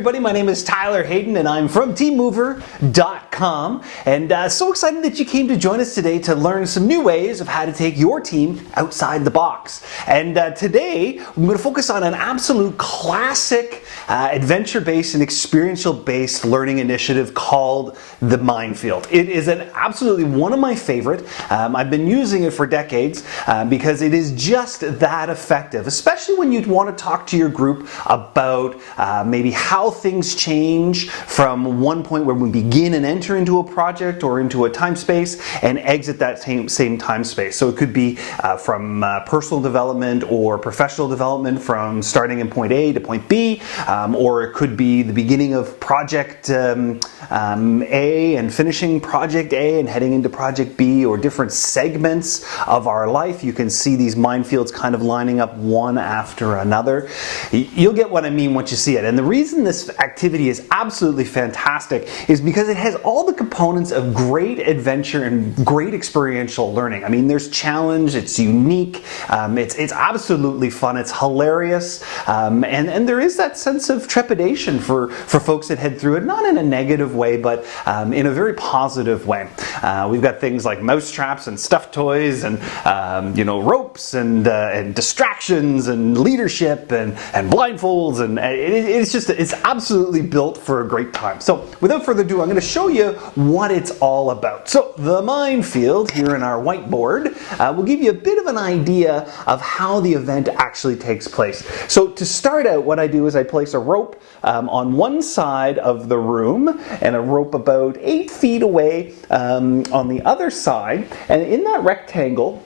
everybody, my name is Tyler Hayden and I'm from TeamMover.com, and so excited that you came to join us today to learn some new ways of how to take your team outside the box. And today I'm going to focus on an absolute classic adventure-based and experiential-based learning initiative called the Minefield. It is absolutely one of my favorite. I've been using it for decades because it is just that effective, especially when you want to talk to your group about maybe how things change from one point where we begin and enter into a project or into a time space and exit that same time space. So it could be from personal development or professional development, from starting in point A to point B, or it could be the beginning of project A and finishing project A and heading into project B, or different segments of our life. You can see these minefields kind of lining up one after another. You'll get what I mean once you see it. And the reason this activity is absolutely fantastic is because it has all the components of great adventure and great experiential learning. I mean, there's challenge, it's unique, it's absolutely fun, it's hilarious, and there is that sense of trepidation for folks that head through it, not in a negative way, but in a very positive way. We've got things like mouse traps and stuffed toys and ropes and distractions and leadership and blindfolds, and it's absolutely built for a great time. So without further ado, I'm going to show you what it's all about. So the minefield here in our whiteboard will give you a bit of an idea of how the event actually takes place. So to start out, what I do is I place a rope on one side of the room and a rope about 8 feet away on the other side, and in that rectangle,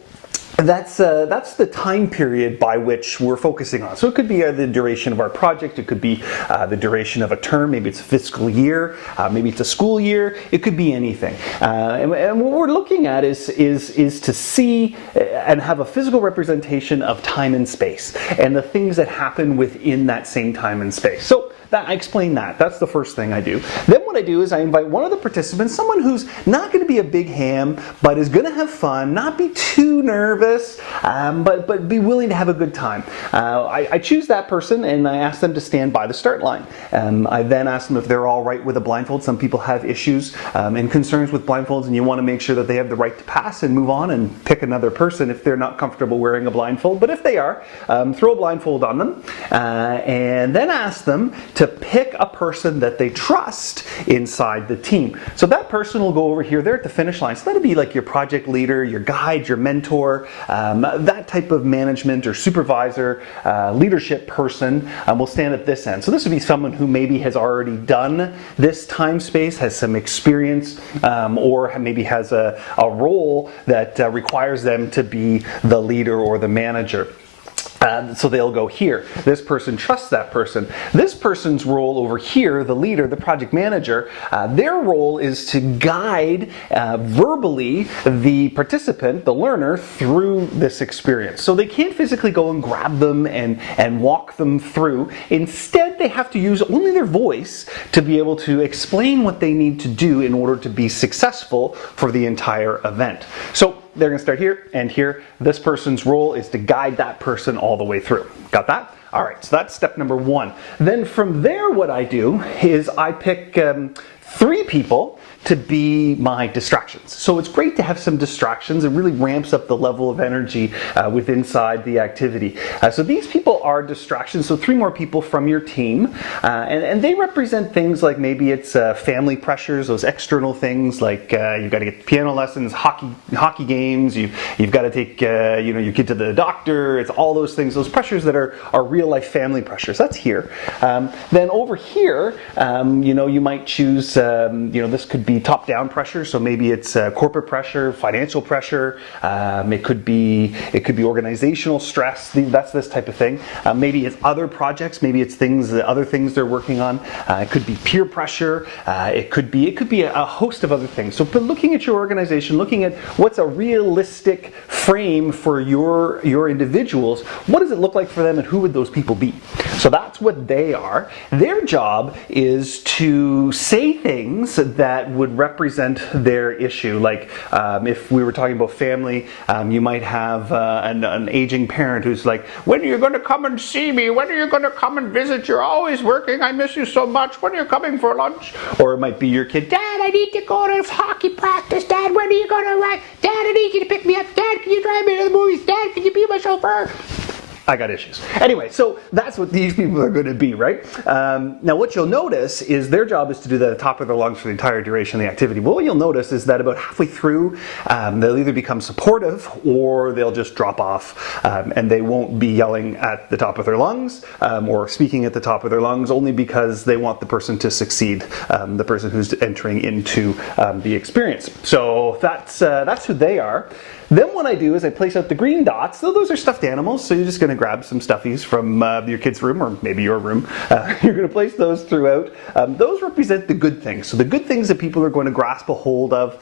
that's the time period by which we're focusing on. So it could be the duration of our project, it could be the duration of a term, maybe it's a fiscal year, maybe it's a school year, it could be anything. And what we're looking at is to see and have a physical representation of time and space and the things that happen within that same time and space. So I explain that. That's the first thing I do. Then what I do is I invite one of the participants, someone who's not going to be a big ham, but is going to have fun, not be too nervous, but be willing to have a good time. I choose that person and I ask them to stand by the start line. I then ask them if they're all right with a blindfold. Some people have issues and concerns with blindfolds, and you want to make sure that they have the right to pass and move on and pick another person if they're not comfortable wearing a blindfold. But if they are, throw a blindfold on them and then ask them to pick a person that they trust inside the team. So that person will go over here, they're at the finish line. So that'll be like your project leader, your guide, your mentor, that type of management or supervisor, leadership person will stand at this end. So this would be someone who maybe has already done this time space, has some experience, or maybe has a role that requires them to be the leader or the manager. So they'll go here. This person trusts that person. This person's role over here, the leader, the project manager, their role is to guide verbally the participant, the learner, through this experience. So they can't physically go and grab them and walk them through. Instead, they have to use only their voice to be able to explain what they need to do in order to be successful for the entire event. So they're going to start here and here. This person's role is to guide that person all the way through. Got that? All right, so that's step number one. Then from there, what I do is I pick 3 people to be my distractions. So it's great to have some distractions. It really ramps up the level of energy inside the activity. So these people are distractions. So 3 more people from your team, and they represent things like maybe it's family pressures, those external things like you've got to get piano lessons, hockey games. You've got to take your kid to the doctor. It's all those things, those pressures that are real life family pressures. That's here. Then over here, you might choose. This could be top-down pressure, so maybe it's corporate pressure, financial pressure. It could be organizational stress. That's this type of thing. Maybe it's other projects. Maybe it's other things they're working on. It could be peer pressure. It could be a host of other things. So, but looking at your organization, looking at what's a realistic frame for your individuals, what does it look like for them, and who would those people be? So that's what they are. Their job is to say things that would represent their issue. Like if we were talking about family, you might have an aging parent who's like, when are you going to come and see me? When are you going to come and visit? You're always working. I miss you so much. When are you coming for lunch? Or it might be your kid, Dad, I need to go to hockey practice. Dad, when are you going to ride? Dad, I need you to pick me up. Dad, can you drive me to the movies? Dad, can you be my chauffeur? I got issues. Anyway, so that's what these people are going to be, right? Now what you'll notice is their job is to do that at the top of their lungs for the entire duration of the activity. Well, what you'll notice is that about halfway through, they'll either become supportive or they'll just drop off, and they won't be yelling at the top of their lungs or speaking at the top of their lungs, only because they want the person to succeed, the person who's entering into the experience. So that's who they are. Then what I do is I place out the green dots. So those are stuffed animals, so you're just going to grab some stuffies from your kid's room or maybe your room. You're going to place those throughout. Those represent the good things. So the good things that people are going to grasp a hold of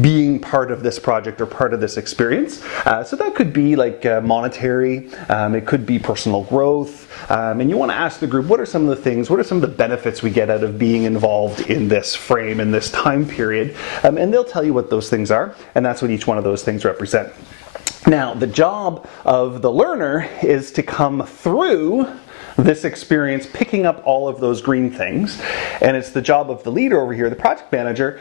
being part of this project or part of this experience. So that could be like monetary, it could be personal growth, and you want to ask the group, what are some of the things, what are some of the benefits we get out of being involved in this frame, in this time period, and they'll tell you what those things are, and that's what each one of those things represent. Now, the job of the learner is to come through this experience picking up all of those green things, and it's the job of the leader over here, the project manager,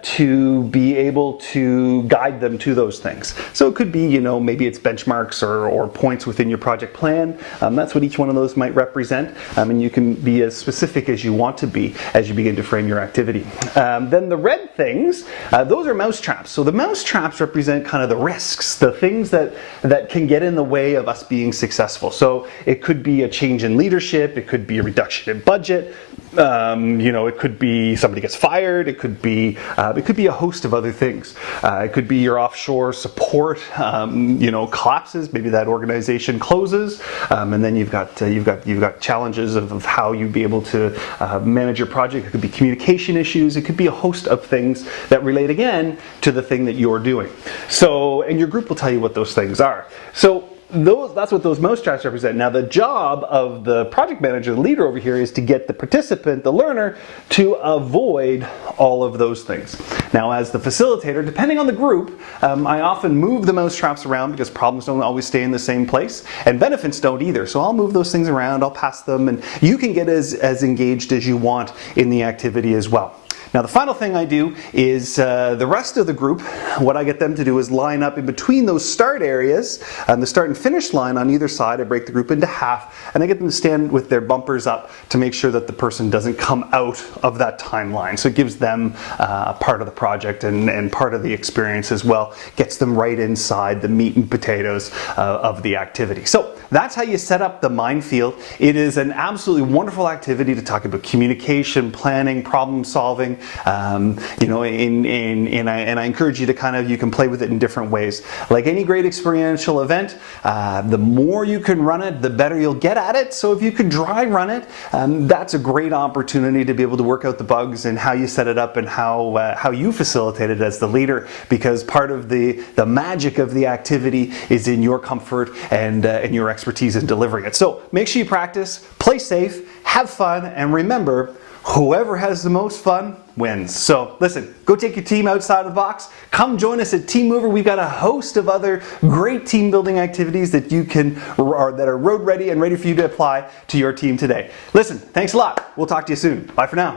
to be able to guide them to those things. So it could be, you know, maybe it's benchmarks or points within your project plan. That's what each one of those might represent, and you can be as specific as you want to be as you begin to frame your activity. Then the red things, those are mouse traps. So the mouse traps represent kind of the risks, the things that can get in the way of us being successful. So it could be a change in leadership, it could be a reduction in budget, you know, it could be somebody gets fired, it could be a host of other things. It could be your offshore support, you know, collapses. Maybe that organization closes, and then you've got challenges of how you'd be able to manage your project. It could be communication issues. It could be a host of things that relate again to the thing that you're doing. So, and your group will tell you what those things are. So that's what those mouse traps represent. Now the job of the project manager, the leader over here, is to get the participant, the learner, to avoid all of those things. Now as the facilitator, depending on the group, I often move the mouse traps around because problems don't always stay in the same place, and benefits don't either. So I'll move those things around, I'll pass them, and you can get as engaged as you want in the activity as well. Now the final thing I do is the rest of the group, what I get them to do is line up in between those start areas, and the start and finish line on either side. I break the group into half, and I get them to stand with their bumpers up to make sure that the person doesn't come out of that timeline. So it gives them part of the project and part of the experience as well, gets them right inside the meat and potatoes of the activity. So that's how you set up the minefield. It is an absolutely wonderful activity to talk about communication, planning, problem solving. You know, and I encourage you to you can play with it in different ways. Like any great experiential event, the more you can run it, the better you'll get at it. So if you could dry run it, that's a great opportunity to be able to work out the bugs and how you set it up and how you facilitate it as the leader, because part of the magic of the activity is in your comfort and your expertise in delivering it. So make sure you practice, play safe, have fun, and remember, whoever has the most fun wins. So listen, go take your team outside of the box. Come join us at Team Mover. We've got a host of other great team building activities that that are road ready and ready for you to apply to your team today. Listen, thanks a lot. We'll talk to you soon. Bye for now.